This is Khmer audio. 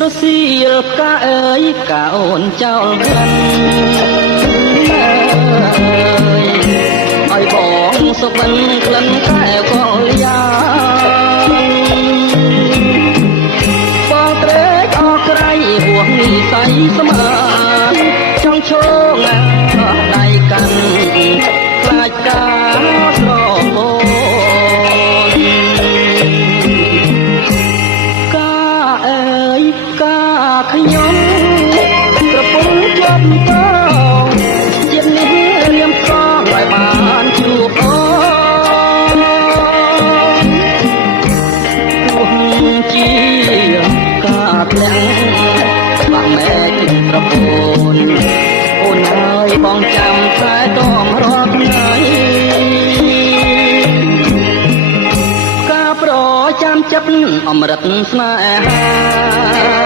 រសៀលផ្កាអើយផ្កាអូនចោលក្លិនឲ្យបងសុបិនក្លិនតែកលយ៉ាងបងត្រេកអរក្រៃហួសនិស័យស្មានចង់ឈោងដៃកាន់ខ្លាចការស្រមោលអើយកាខ្ញុំប្រពន្ធជាប់តងជាតិនេះរៀមស្រងឲ្យបានជួបអូនទោះជាការធ្លាក់បាក់មែកប្រពន្ធអូនហើយបងចាំតែតមរាល់ថ្ងៃការប្រចាំចិត្តអមរិតស្នេហា